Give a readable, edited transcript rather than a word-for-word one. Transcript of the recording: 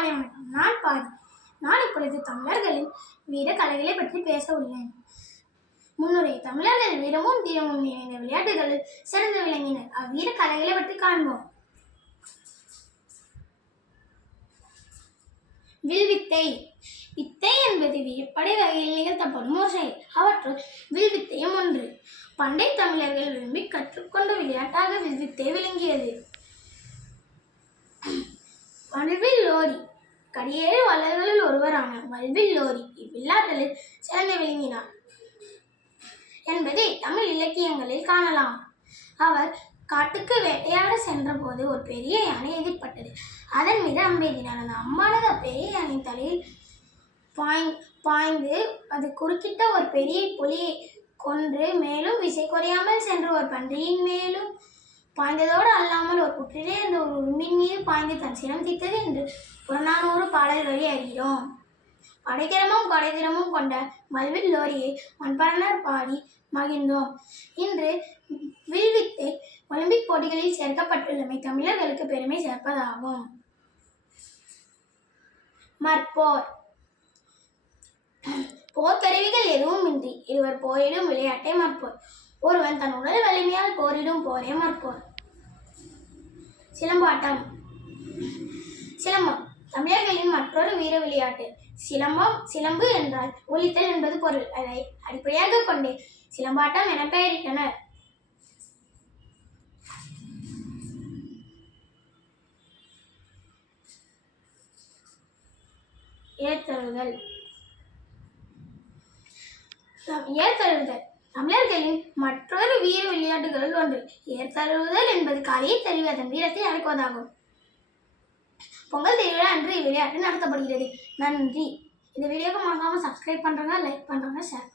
பாளையமட்டம். நான் பாடி. நான் இப்பொழுது தமிழர்களின் வீர கலைகளை பற்றி பேச உள்ளேன். முன்னுரை. தமிழர்கள் வீரமும் தீரமும் நிறைந்த விளையாட்டுகளில் சிறந்து விளங்கினர். அவ்வீர கலைகளை பற்றி காண்போம். வில்வித்தை. வித்தை என்பது வீரப்படை வகையில் நிகழ்த்தப்படும் ஒரு செயல். அவற்றுள் வில்வித்தையும் ஒன்று. பண்டை தமிழர்கள் விரும்பி கற்றுக்கொண்ட விளையாட்டாக வில்வித்தை விளங்கியது. வல்வில்லோரி. கடியேழு வள்ளல்களில் ஒருவரான வல்வில்லோரி இவ்விளையாட்டில் சிறந்து விளங்கினார் என்பதை தமிழ் இலக்கியங்களில் காணலாம். அவர் காட்டுக்கு வேட்டையாட சென்ற போது ஒரு பெரிய யானை எதிர்பட்டது. அதன் மீது அம்பெய்தினார். அந்த அம்பானது அப்பெரிய யானையின் தலையில் பாய்ந்து அது குறுக்கிட்ட ஒரு பெரிய புலியை கொன்று மேலும் விசை குறையாமல் சென்று ஒரு பன்றியின் மேலும் பாய்ந்ததோடு அல்லாமல் ஒரு புற்றிலே என்ற ஒரு உரும்பின் மீது பாய்ந்து தன் சினம் தீர்த்தது என்று புறநானூறு பாடல் வழி அறிகிறோம். படைத்திறமும் கொடைத்திறமும் கொண்ட வல்வில்லோரியை மண்பரணர் பாடி மகிழ்ந்தோம். இன்று வில்வித்தை ஒலிம்பிக் போட்டிகளில் சேர்க்கப்பட்டுள்ளமை தமிழர்களுக்கு பெருமை சேர்ப்பதாகும். மற்போர். போர்க்கருவிகள் எதுவும் இன்றி இருவர் போரிடும் விளையாட்டே மற்போர். ஒருவன் தன் உடல் வலிமையால் போரிடும் போரே மற்போர். சிலம்பாட்டம். சிலம்பம் தமிழர்களின் மற்றொரு வீர விளையாட்டு. சிலம்பு என்றால் ஒலித்தல் என்பது பொருள். அதை அடிப்படையாக கொண்டே சிலம்பாட்டம் என பெயரிட்டனர். ஏர்தழுவுதல். ஏர்தழுவுதல் தமிழர்களின் மற்றொரு வீர விளையாட்டுகளில் ஒன்று. ஏர்தழுவுதல் என்பது காளையை தழுவி அதன் வீரத்தை அடக்குவதாகும். பொங்கல் திருவிழா அன்று இவ்விளையாட்டு நடத்தப்படுகிறது. நன்றி. இந்த வீடியோக்கு மறக்காம சப்ஸ்கிரைப் பண்றாங்க, லைக் பண்றாங்க, ஷேர்